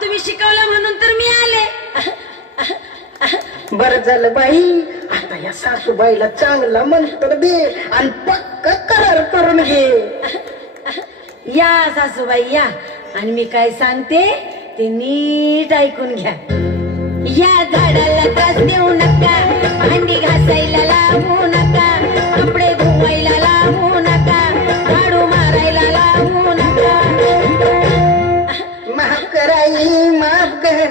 तुम्ही शिकवलं म्हणून तर मी आले. बरं झालं बाई, आता या सासूबाईला चांगला मंत्र दे आणि पक्का करार करून घे. या सासूबाई या, आणि मी काय सांगते ते नीट ऐकून घ्या. या झाडाला त्रास देऊ नका, भांडी घासायला लावू नका, कपडे धुवायला लावू नका, झाडू मारायला लावू नका. माफ कर आई, माफ कर.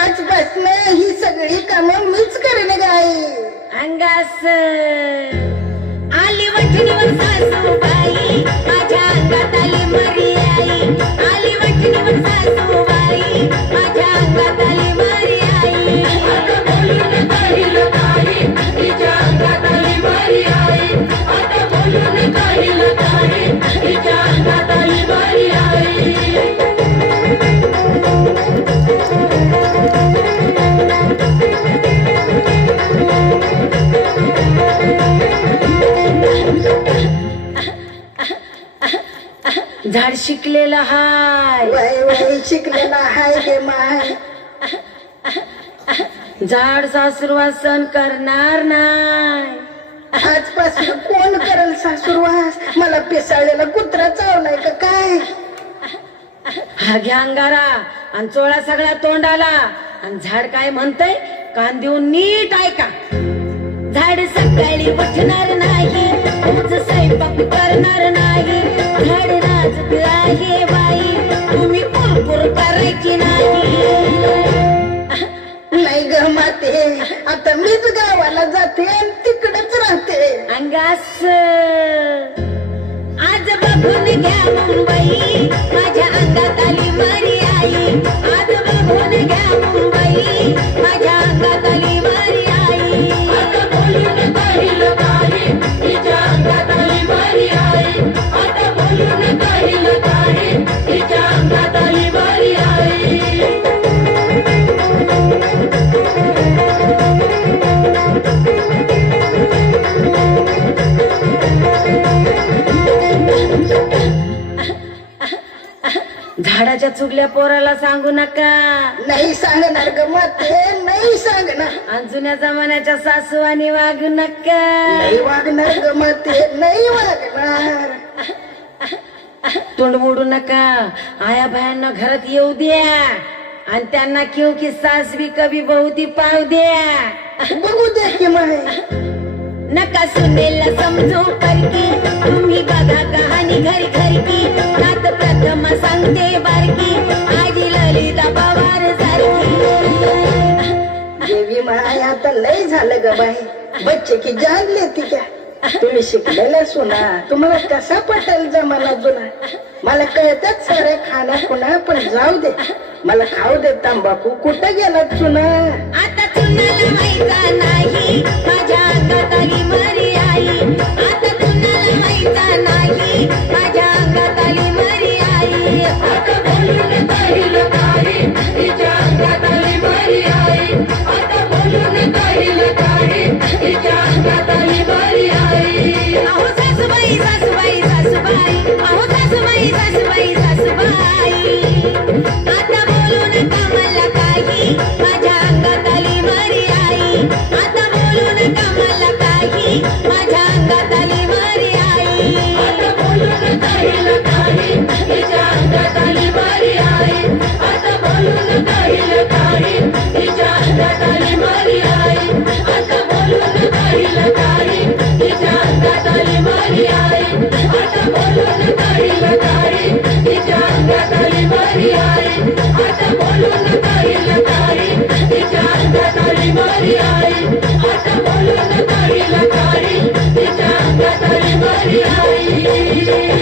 आजपासून ही सगळी कामं मीच करेन गाई. अंगास आली वठणीवर सासूबाई, माझ्या अंगात आली मरी आई. आली वठणीवर सासूबाई, माझ्या अंगात आली मरी आई. आता बोलून काहील काही, तिच्या अंगात आली मरी आई. आता बोलून काहील काही, तिच्या अंगात आली मरी आई. झाड शिकलेलं हाय, वय वय शिकलेला हाय गे माय. झाड सासुरवासन करणार नाही. आजपासून कोण करल सासूरवास? मला पिसाळलेला कुत्रा चावलाय का काय? हा घ्या अंगारा आणि चोळा सगळा तोंडाला. आणि झाड काय म्हणतय कान देऊन नीट ऐका. झाड सकाळी उठणार नाही, रोज स्वयंपाक करणार नाही. झाड नाजूक आहे बाई, तुम्ही कुरकुर करायची नाही. नाही ग माते, आता मीच गावाला जाते आणि तिकडेच राहते. अंगास आज बघून घ्या मुंबई, माझ्या अंगात आली मरी आई. आज बघून घ्या मुंबई, माझ्या अंगात आली मरी आई. आता बोलून काहील काही, तिच्या अंगात आली मरी आई. आता बोलून काहील काही, तिच्या अंगात आली मरी आई. झाडाच्या चुगल्या पोराला सांगू नका. नाही सांगणार ग माते, नाही सांगणार. आणि जुन्या जमान्याच्या सासू आणि वागू नका. नाही वागणार ग माते, नाही वागणार. तोंड मोडू नका. आया बायांना घरात येऊ द्या आणि त्यांना क्यों की सास भी कभी बहुती पाव द्या. बघू दे की माय. नका सुनेला समजू परकी, तुम्ही बघा कहाणी घरी घरी की. नात प्रथम सांगते बारकी, आजी ललिता पवार सारखी. देवी माय, आता लय झालं ग बाई. बच्चे की जान लेती क्या? तुम्ही शिकलेल्या सुना, तुम्हाला कसा पटेल जमाना जुना? मला कळतात सारे खाना खुना, पण जाऊ दे, मला खाऊ दे तंबाखू. कुठं गेला चुना? आता चुनाला माहिता नाही, माझ्या अंगात आली मरी आई. आता चुनाला माहिता नाही, माझ्या अंगात आली मरी आई. आता बोलून काहील काही, तिच्या अंगात आली मरी आई. आता बोलून काहील काही, तिच्या अंगात आली मरी आई. अहो सासूबाई सासूबाई सासूबाई, अहो सासूबाई सासूबाई सासूबाई. आता बोलू नका मला काही, माझ्या अंगात आली मरी आई. आता बोलू नका मला काही, माझ्या अंगात आली मरी आई. आता बोलून काहील काही, तिच्या अंगात आली मरी आई. आता बोलून काहील काही, तिच्या अंगात आली मरी आई. आता बोलून काहील काही, तिच्या अंगात आली मरी आई. आता बोलून काहील काही, तिच्या अंगात आली मरी आई. आता बोलून काहील काही, तिच्या अंगात आली मरी आई. आता बोलून काहील काही, तिच्या अंगात आली मरी आई.